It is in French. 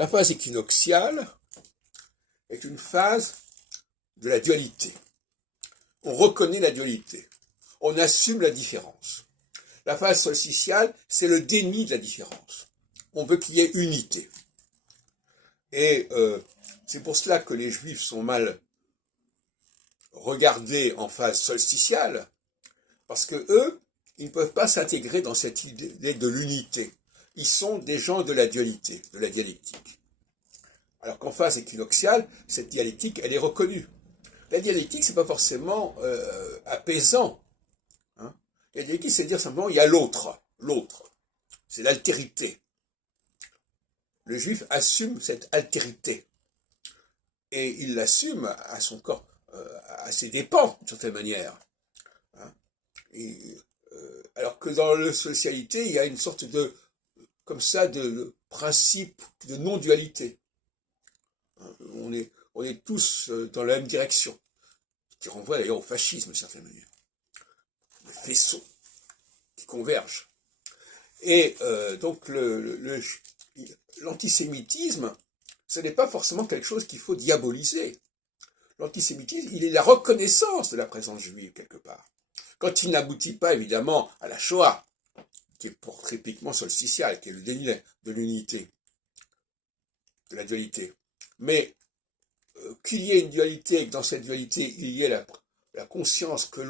La phase équinoxiale est une phase de la dualité. On reconnaît la dualité. On assume la différence. La phase solsticiale, c'est le déni de la différence. On veut qu'il y ait unité. Et c'est pour cela que les Juifs sont mal regardés en phase solsticiale, parce que eux, ils ne peuvent pas s'intégrer dans cette idée de l'unité. Ils sont des gens de la dualité, de la dialectique. Alors qu'en phase équinoxiale, cette dialectique, elle est reconnue. La dialectique, c'est pas forcément apaisant. Hein. La dialectique, c'est dire simplement, il y a l'autre. L'autre. C'est l'altérité. Le juif assume cette altérité. Et il l'assume à son corps, à ses dépens, d'une certaine manière. Hein. Alors que dans la socialité, il y a une sorte de, comme ça, de principe de non-dualité. On est tous dans la même direction, ce qui renvoie d'ailleurs au fascisme d'une certaine manière. Des faisceaux qui convergent. Et donc l'antisémitisme, ce n'est pas forcément quelque chose qu'il faut diaboliser. L'antisémitisme, il est la reconnaissance de la présence juive quelque part. Quand il n'aboutit pas évidemment à la Shoah, qui est pour typiquement solsticial, qui est le déni de l'unité, de la dualité. Mais qu'il y ait une dualité et que dans cette dualité, il y ait la conscience que l'autre